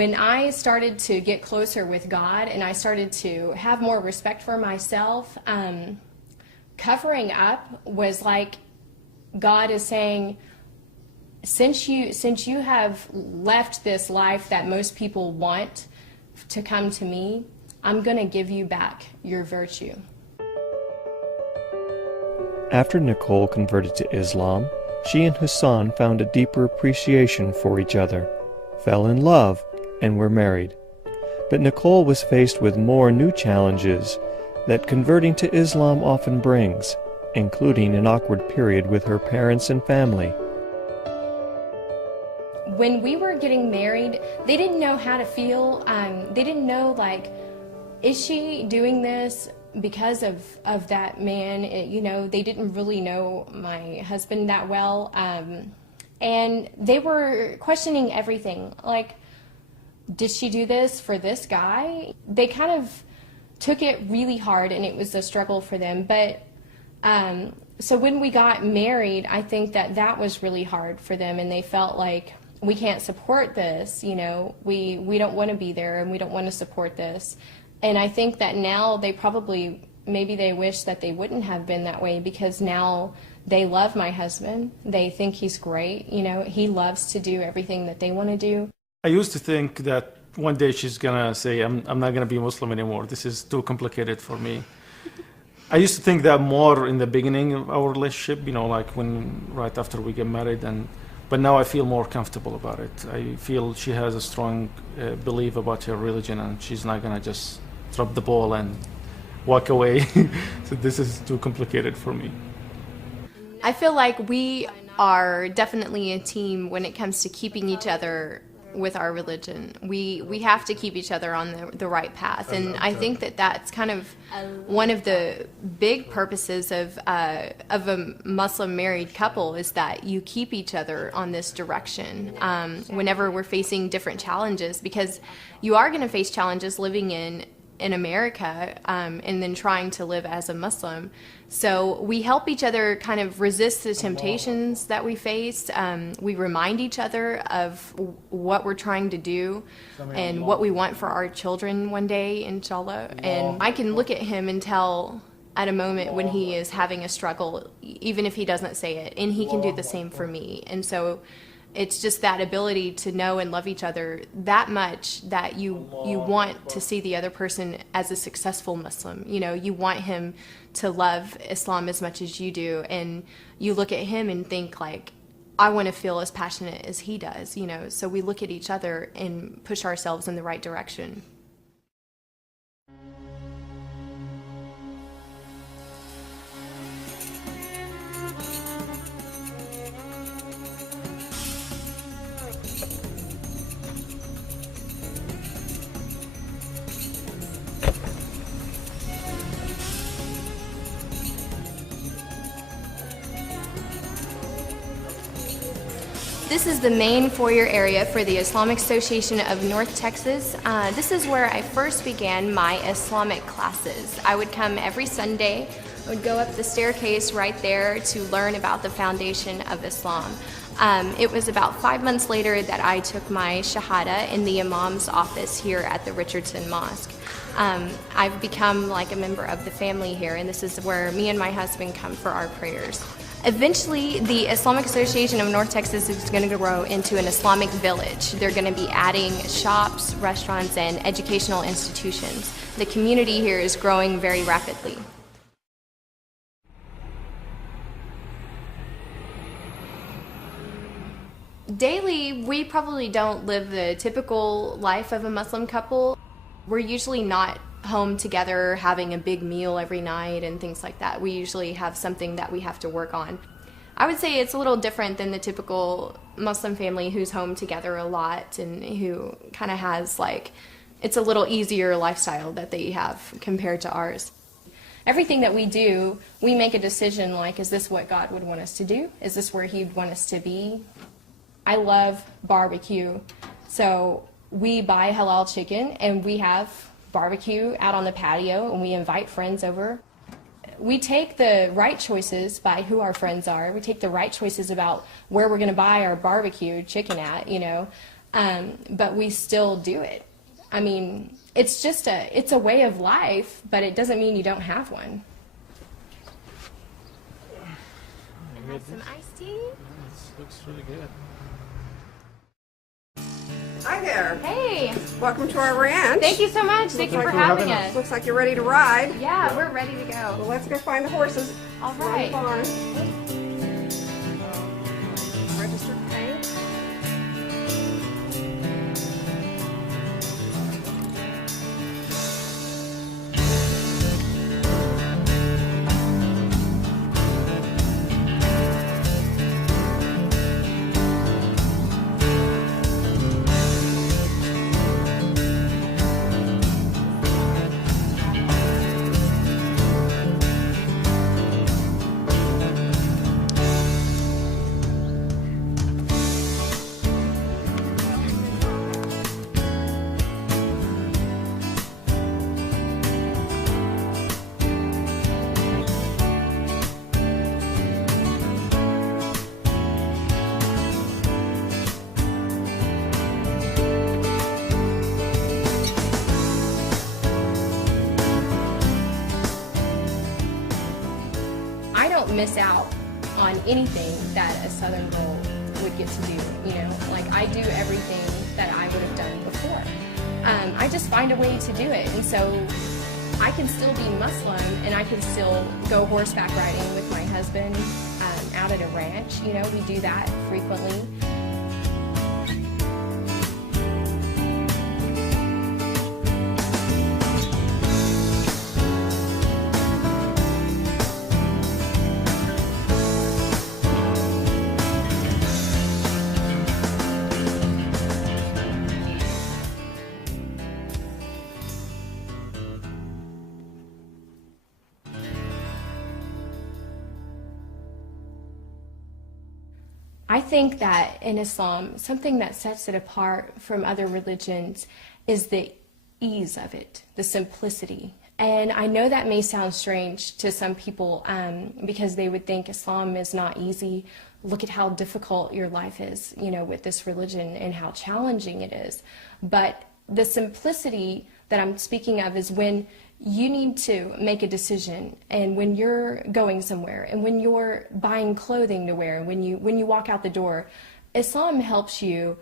When I started to get closer with God and I started to have more respect for myself, covering up was like God is saying, since you have left this life that most people want to come to me, I'm going to give you back your virtue. After Nicole converted to Islam, she and Hassan found a deeper appreciation for each other, fell in love, and were married. But Nicole was faced with more new challenges that converting to Islam often brings, including an awkward period with her parents and family. When we were getting married, they didn't know how to feel. They didn't know, like, is she doing this because of that man? They didn't really know my husband that well. And they were questioning everything. Like, did she do this for this guy? They kind of took it really hard, and it was a struggle for them. But so when we got married, I think that was really hard for them, and they felt like, we can't support this, we don't want to be there, and we don't want to support this. And I think that now maybe they wish that they wouldn't have been that way, because now they love my husband. They think he's great. He loves to do everything that they want to do. I used to think that one day she's gonna say, I'm not gonna be Muslim anymore. This is too complicated for me. I used to think that more in the beginning of our relationship, like right after we get married, but now I feel more comfortable about it. I feel she has a strong belief about her religion, and she's not gonna just drop the ball and walk away. So this is too complicated for me. I feel like we are definitely a team when it comes to keeping each other with our religion. We have to keep each other on the right path, and I think that's kind of one of the big purposes of a Muslim married couple, is that you keep each other on this direction whenever we're facing different challenges, because you are going to face challenges living in America and then trying to live as a Muslim. So we help each other kind of resist the temptations that we face. We remind each other of what we're trying to do and what we want for our children one day, inshallah. And I can look at him and tell at a moment when he is having a struggle, even if he doesn't say it, and he can do the same for me. And so it's just that ability to know and love each other that much that you want to see the other person as a successful Muslim. You want him to love Islam as much as you do, and you look at him and think, like, I want to feel as passionate as he does, so we look at each other and push ourselves in the right direction. This is the main foyer area for the Islamic Association of North Texas. This is where I first began my Islamic classes. I would come every Sunday. I would go up the staircase right there to learn about the foundation of Islam. It was about 5 months later that I took my Shahada in the Imam's office here at the Richardson Mosque. I've become like a member of the family here, and this is where me and my husband come for our prayers. Eventually, the Islamic Association of North Texas is going to grow into an Islamic village. They're going to be adding shops, restaurants, and educational institutions. The community here is growing very rapidly. Daily, we probably don't live the typical life of a Muslim couple. We're usually not home together having a big meal every night and things like that. We usually have something that we have to work on. I would say it's a little different than the typical Muslim family who's home together a lot and who kind of has, like, it's a little easier lifestyle that they have compared to ours. Everything that we do, we make a decision like, is this what God would want us to do? Is this where He'd want us to be? I love barbecue, so we buy halal chicken and we have barbecue out on the patio and we invite friends over. We take the right choices by who our friends are. We take the right choices about where we're going to buy our barbecue chicken at, but we still do it. I mean, it's a way of life, but it doesn't mean you don't have one. Have some iced tea. This looks really good. Hi there. Hey, Welcome to our ranch. thank you so much. Thank you like for you're having having us. Looks like you're ready to ride. Yeah, we're ready to Well, go. let's go find the horses. All Around right. the barn. Registered paint. I don't miss out on anything that a Southern girl would get to do, you know? Like, I do everything that I would have done before. I just find a way to do it, and so I can still be Muslim, and I can still go horseback riding with my husband out at a ranch. You know, we do that frequently. I think that in Islam, something that sets it apart from other religions is the ease of it, the simplicity. And I know that may sound strange to some people because they would think Islam is not easy. Look at how difficult your life is, you know, with this religion and how challenging it is. But the simplicity that I'm speaking of is when you need to make a decision, and when you're going somewhere, and when you're buying clothing to wear, when you walk out the door, Islam helps you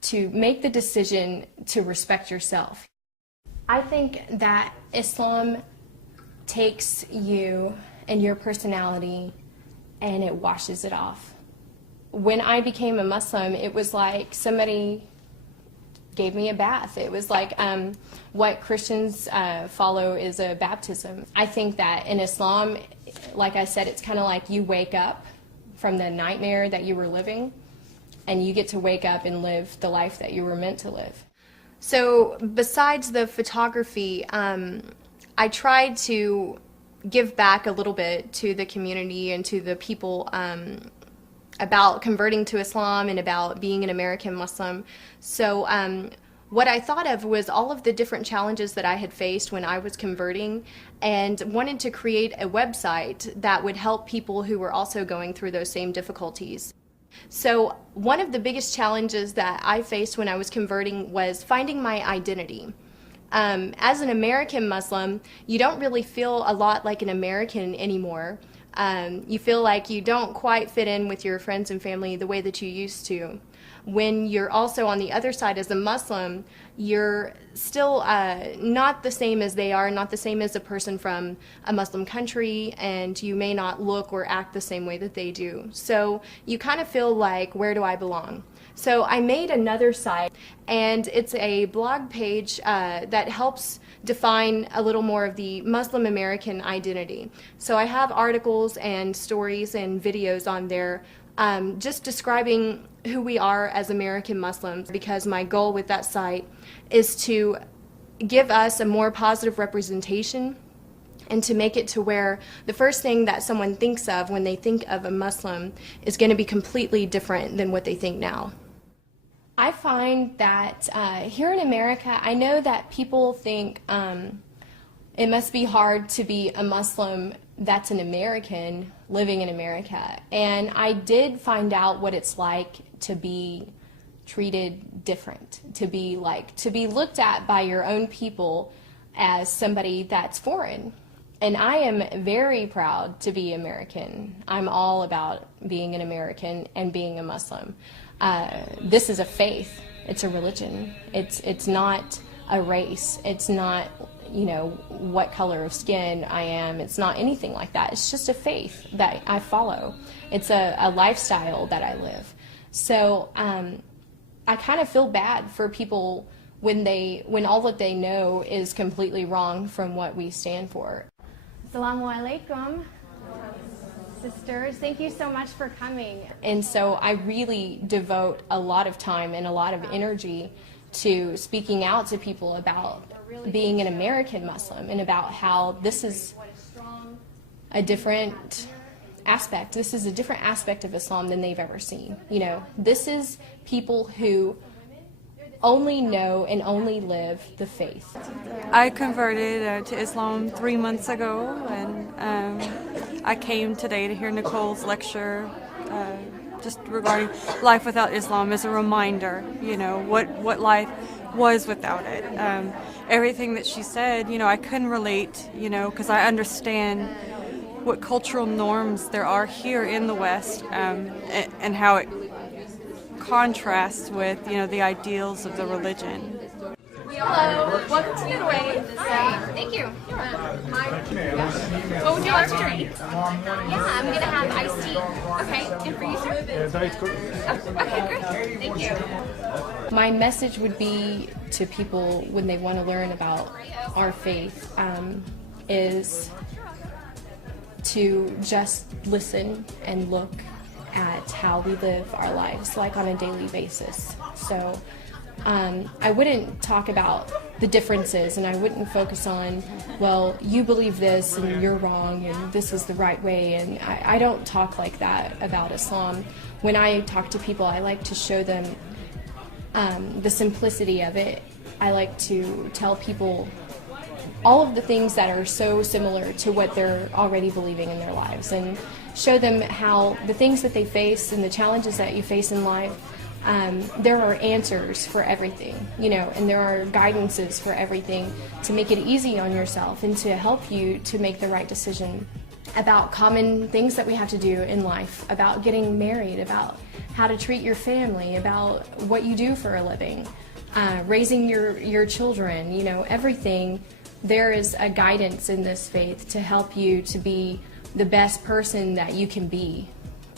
to make the decision to respect yourself. I think that Islam takes you and your personality and it washes it off. When I became a Muslim, it was like somebody gave me a bath. It was like what Christians follow is a baptism. I think that in Islam, like I said, it's kind of like you wake up from the nightmare that you were living, and you get to wake up and live the life that you were meant to live. So besides the photography, I tried to give back a little bit to the community and to the people about converting to Islam and about being an American Muslim. So what I thought of was all of the different challenges that I had faced when I was converting, and wanted to create a website that would help people who were also going through those same difficulties. So one of the biggest challenges that I faced when I was converting was finding my identity. As an American Muslim, you don't really feel a lot like an American anymore. You feel like you don't quite fit in with your friends and family the way that you used to. When you're also on the other side as a Muslim, you're still not the same as they are, not the same as a person from a Muslim country, and you may not look or act the same way that they do. So you kind of feel like, where do I belong? So I made another site, and it's a blog page that helps define a little more of the Muslim American identity. So I have articles and stories and videos on there just describing who we are as American Muslims, because my goal with that site is to give us a more positive representation and to make it to where the first thing that someone thinks of when they think of a Muslim is going to be completely different than what they think now. I find that here in America, I know that people think it must be hard to be a Muslim that's an American living in America. And I did find out what it's like to be treated different, to be looked at by your own people as somebody that's foreign. And I am very proud to be American. I'm all about being an American and being a Muslim. This is a faith. It's a religion. It's not a race. It's not, you know, what color of skin I am. It's not anything like that. It's just a faith that I follow. It's a lifestyle that I live. So I kind of feel bad for people when all that they know is completely wrong from what we stand for. Assalamu alaikum. Sisters, thank you so much for coming. And so I really devote a lot of time and a lot of energy to speaking out to people about being an American Muslim and about how this is a different aspect. This is a different aspect of Islam than they've ever seen. You know, this is people who only know and only live the faith. I converted to Islam 3 months ago, and I came today to hear Nicole's lecture just regarding life without Islam as a reminder, you know, what life was without it. Everything that she said, you know, I couldn't relate, you know, because I understand what cultural norms there are here in the West, and how it contrasts with, you know, the ideals of the religion. Hello, welcome to Getaway. Thank you. What would you like to drink? Yeah, I'm gonna have iced tea. Okay, and for you, sir? Diet Coke. Okay, great. Thank you. My message would be to people when they want to learn about our faith is to just listen and look at how we live our lives, like on a daily basis. So I wouldn't talk about the differences, and I wouldn't focus on, well, you believe this and you're wrong and this is the right way, and I don't talk like that about Islam. When I talk to people, I like to show them the simplicity of it. I like to tell people all of the things that are so similar to what they're already believing in their lives, and show them how the things that they face and the challenges that you face in life, there are answers for everything, you know, and there are guidances for everything to make it easy on yourself and to help you to make the right decision about common things that we have to do in life, about getting married, about how to treat your family, about what you do for a living, raising your children, you know, everything. There is a guidance in this faith to help you to be the best person that you can be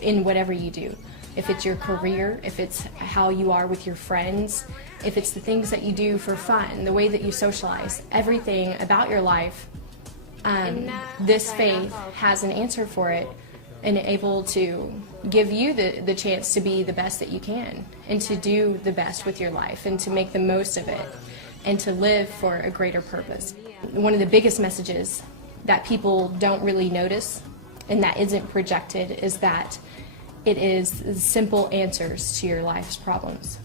in whatever you do. If it's your career, if it's how you are with your friends, if it's the things that you do for fun, the way that you socialize, everything about your life, this faith has an answer for it and able to give you the chance to be the best that you can and to do the best with your life and to make the most of it and to live for a greater purpose. One of the biggest messages that people don't really notice and that isn't projected is that it is simple answers to your life's problems.